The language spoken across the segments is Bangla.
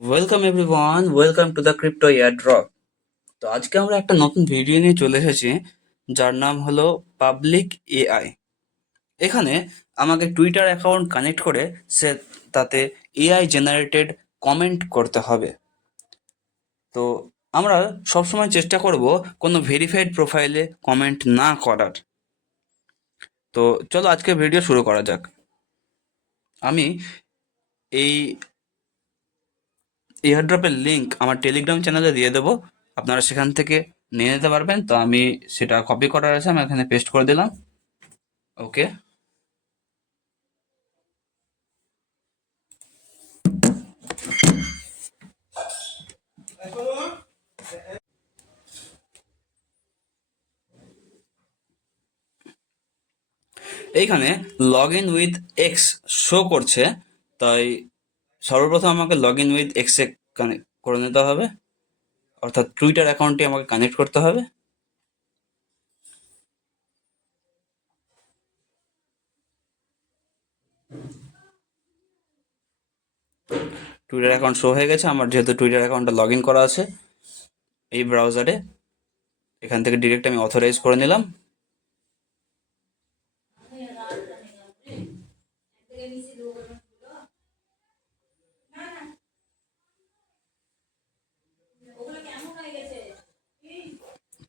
Welcome everyone, welcome to the crypto airdrop. তো আজকে আমরা একটা নতুন ভিডিও নিয়ে চলে এসেছি, যার নাম হলো পাবলিক এআই। এখানে আমাকে টুইটার অ্যাকাউন্ট কানেক্ট করে সে তাতে এআই জেনারেটেড কমেন্ট করতে হবে। তো আমরা সবসময় চেষ্টা করব কোনো ভেরিফাইড প্রোফাইলে কমেন্ট না করার। তো চলো আজকে ভিডিও শুরু করা যাক। আমি এই এয়ারড্রপের লিঙ্ক আমার টেলিগ্রাম চ্যানেলে দিয়ে দেবো, আপনারা সেখান থেকে নিয়ে নিতে পারবেন। তো আমি সেটা কপি করার আছে, আমি এখানে পেস্ট করে দিলাম। ওকে, এইখানে log in with ex show করছে, তাই সর্বপ্রথম আমাকে লগ ইন উইথ এক্সে কানেক্ট করে নিতে হবে, অর্থাৎ টুইটার অ্যাকাউন্টটি আমাকে কানেক্ট করতে হবে। টুইটার অ্যাকাউন্ট শো হয়ে গেছে আমার, যেহেতু টুইটার অ্যাকাউন্টটা লগ ইন করা আছে এই ব্রাউজারে। এখান থেকে ডিরেক্ট আমি অথরাইজ করে নিলাম।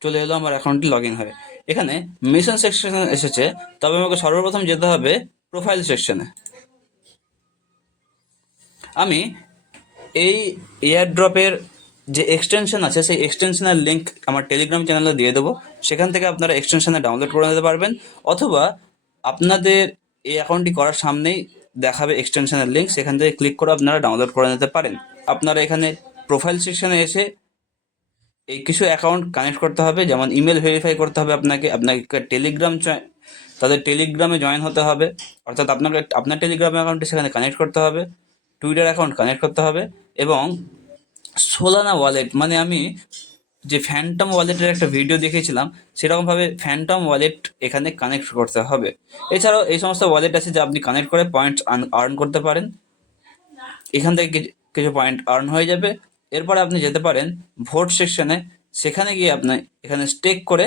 চলে এলো আমার অ্যাকাউন্টটি লগ ইন হয়ে। এখানে মিশন সেকশনে এসেছে, তবে আমাকে সর্বপ্রথম যেতে হবে প্রোফাইল সেকশনে। আমি এই এয়ারড্রপের যে এক্সটেনশন আছে সেই এক্সটেনশনের লিঙ্ক আমার টেলিগ্রাম চ্যানেলে দিয়ে দেবো, সেখান থেকে আপনারা এক্সটেনশনে ডাউনলোড করে নিতে পারবেন, অথবা আপনাদের এই অ্যাকাউন্টটি করার সামনেই দেখাবে এক্সটেনশনের লিঙ্ক, সেখান থেকে ক্লিক করে আপনারা ডাউনলোড করে নিতে পারেন। আপনারা এখানে প্রোফাইল সেকশনে এসে এই কিছু অ্যাকাউন্ট কানেক্ট করতে হবে, যেমন ইমেল ভেরিফাই করতে হবে আপনাকে, টেলিগ্রাম তাদের টেলিগ্রামে জয়েন হতে হবে, অর্থাৎ আপনাকে আপনার টেলিগ্রাম অ্যাকাউন্টটি সেখানে কানেক্ট করতে হবে, টুইটার অ্যাকাউন্ট কানেক্ট করতে হবে, এবং সোলানা ওয়ালেট, মানে আমি যে ফ্যান্টম ওয়ালেটের একটা ভিডিও দেখেছিলাম সেরকমভাবে ফ্যান্টম ওয়ালেট এখানে কানেক্ট করতে হবে। এছাড়াও এই সমস্ত ওয়ালেট আছে যা আপনি কানেক্ট করে পয়েন্টস আর্ন করতে পারেন, এখান থেকে কিছু পয়েন্ট আর্ন হয়ে যাবে। এরপরে আপনি যেতে পারেন ভোট সেকশনে, সেখানে গিয়ে আপনি এখানে স্টেক করে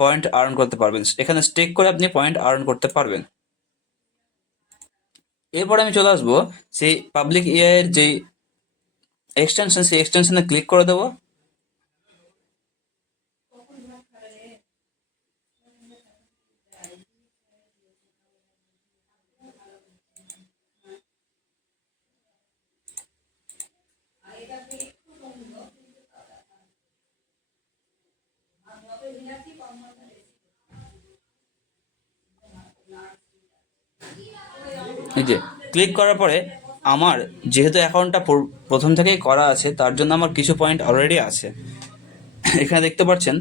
পয়েন্ট আর্ন করতে পারবেন, এখানে স্টেক করে আপনি পয়েন্ট আর্ন করতে পারবেন। এরপরে আমি চলে আসবো সেই পাবলিক এআই এর যে এক্সটেনশন, সেই এক্সটেনশনে ক্লিক করে দেবো। এই যে ক্লিক করার পরে আমার যেহেতু অ্যাকাউন্টটা প্রথম থেকেই করা আছে, তার জন্য আমার কিছু পয়েন্ট অলরেডি আছে। এখানে দেখতে পাচ্ছেন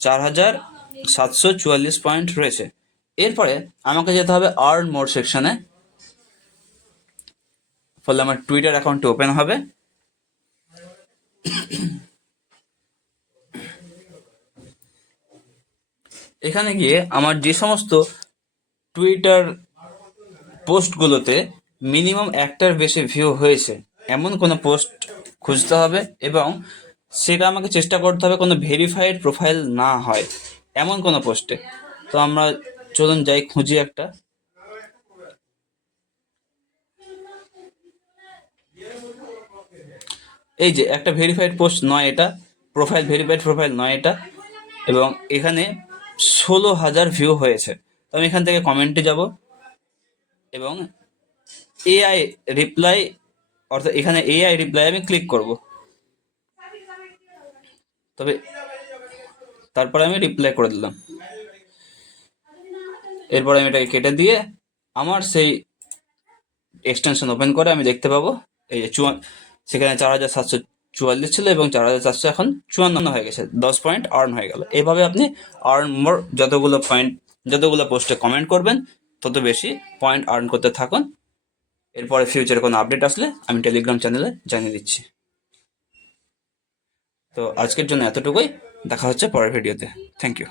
4744 পয়েন্ট রয়েছে। এরপরে আমাকে যেতে হবে আর্ন মোর সেকশনে, ফলে আমার টুইটার অ্যাকাউন্টটি ওপেন হবে। এখানে গিয়ে আমার যে সমস্ত টুইটার পোস্টগুলোতে মিনিমাম একটার বেশি ভিউ হয়েছে এমন কোনো পোস্ট খুঁজতে হবে, এবং সেটা আমাকে চেষ্টা করতে হবে কোনো ভেরিফাইড প্রোফাইল না হয় এমন কোনো পোস্টে। তো আমরা চলুন যাই খুঁজি একটা। এই যে একটা ভেরিফাইড পোস্ট নয় এটা, প্রোফাইল ভেরিফাইড প্রোফাইল নয় এটা, এবং এখানে 16,000 ভিউ হয়েছে। তো আমি এখান থেকে কমেন্টে যাব এবং এআই রিপ্লাই, অর্থাৎ এখানে এআই রিপ্লাই আমি ক্লিক করব। তবে তারপরে আমি রিপ্লাই করে দিলাম। এরপরে আমি এটাকে কেটে দিয়ে আমার সেই এক্সটেনশন ওপেন করে আমি দেখতে পাবো এই যে সেখানে 4744 ছিল এবং 4400 এখন 54 হয়ে গেছে, 10 পয়েন্ট আর্ন হয়ে গেল। এইভাবে আপনি আর্ন মোর, যতগুলো পোস্টে কমেন্ট করবেন তত বেশি পয়েন্ট আর্ন করতে থাকুন। এরপরে ফিউচারে কোনো আপডেট আসলে আমি টেলিগ্রাম চ্যানেলে জানিয়ে দিচ্ছি। তো আজকের জন্য এতটুকুই, দেখা হচ্ছে পরের ভিডিওতে। Thank you.